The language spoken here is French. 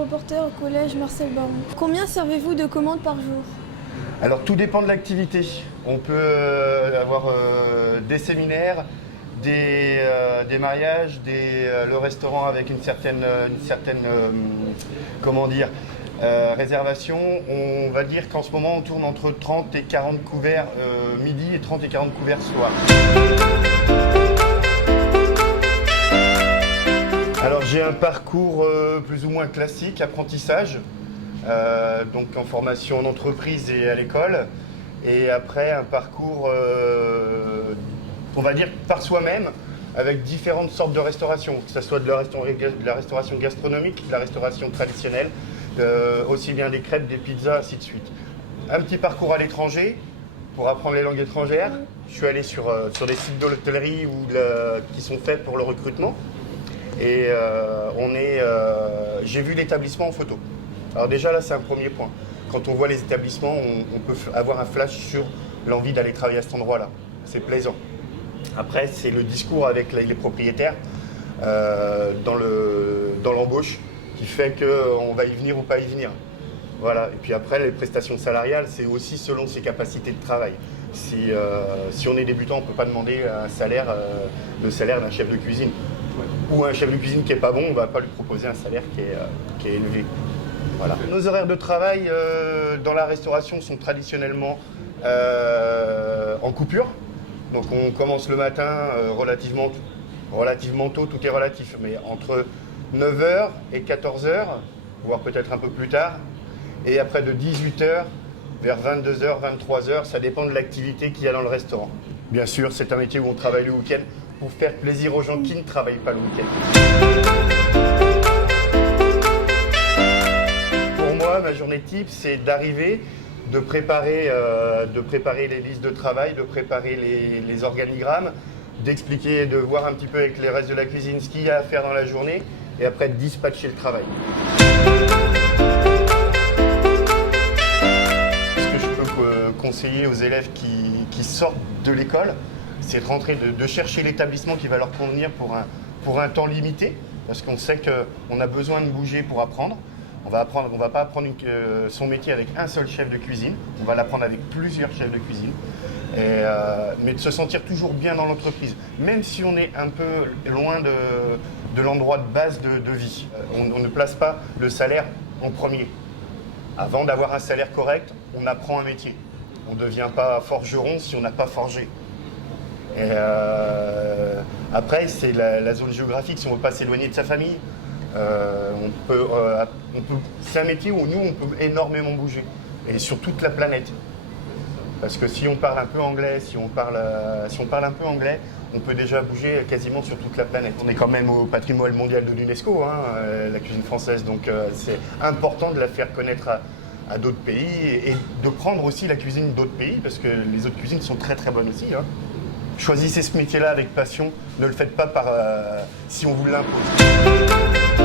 reporter au collège Marcel Baron. Combien servez-vous de commandes par jour? Alors tout dépend de l'activité. On peut avoir des séminaires, des mariages, le restaurant avec une certaine comment dire, réservation. On va dire qu'en ce moment on tourne entre 30 et 40 couverts midi et 30 et 40 couverts soir. Alors j'ai un parcours plus ou moins classique, apprentissage, donc en formation en entreprise et à l'école, et après un parcours, on va dire par soi-même, avec différentes sortes de restauration, que ce soit de la restauration gastronomique, de la restauration traditionnelle, aussi bien des crêpes, des pizzas, ainsi de suite. Un petit parcours à l'étranger pour apprendre les langues étrangères. Je suis allé sur des sites d'hôtellerie qui sont faits pour le recrutement. Et j'ai vu l'établissement en photo. Alors déjà là c'est un premier point. Quand on voit les établissements, on peut avoir un flash sur l'envie d'aller travailler à cet endroit-là. C'est plaisant. Après c'est le discours avec les propriétaires dans l'embauche qui fait qu'on va y venir ou pas y venir. Voilà. Et puis après les prestations salariales, c'est aussi selon ses capacités de travail. Si on est débutant, on ne peut pas demander le salaire d'un chef de cuisine. Ou un chef de cuisine qui n'est pas bon, on ne va pas lui proposer un salaire qui est élevé. Voilà. Nos horaires de travail dans la restauration sont traditionnellement en coupure. Donc on commence le matin relativement tôt, tout est relatif, mais entre 9h et 14h, voire peut-être un peu plus tard, et après de 18h vers 22h, 23h, ça dépend de l'activité qu'il y a dans le restaurant. Bien sûr, c'est un métier où on travaille le week-end, pour faire plaisir aux gens qui ne travaillent pas le week-end. Pour moi, ma journée type, c'est d'arriver, de préparer les listes de travail, de préparer les organigrammes, d'expliquer, de voir un petit peu avec les restes de la cuisine ce qu'il y a à faire dans la journée, et après de dispatcher le travail. Ce que je peux conseiller aux élèves qui sortent de l'école, c'est de rentrer, de chercher l'établissement qui va leur convenir pour un temps limité, parce qu'on sait qu'on a besoin de bouger pour apprendre. On va pas apprendre son métier avec un seul chef de cuisine, on va l'apprendre avec plusieurs chefs de cuisine, mais de se sentir toujours bien dans l'entreprise, même si on est un peu loin de l'endroit de base de vie. On ne place pas le salaire en premier. Avant d'avoir un salaire correct, on apprend un métier. On ne devient pas forgeron si on n'a pas forgé. Et après, c'est la zone géographique, si on ne veut pas s'éloigner de sa famille, c'est un métier où nous, on peut énormément bouger, et sur toute la planète. Parce que si on parle un peu anglais, si on parle un peu anglais, on peut déjà bouger quasiment sur toute la planète. On est quand même au patrimoine mondial de l'UNESCO, la cuisine française, donc c'est important de la faire connaître à d'autres pays, et de prendre aussi la cuisine d'autres pays, parce que les autres cuisines sont très très bonnes aussi. Choisissez ce métier-là avec passion, ne le faites pas si on vous l'impose.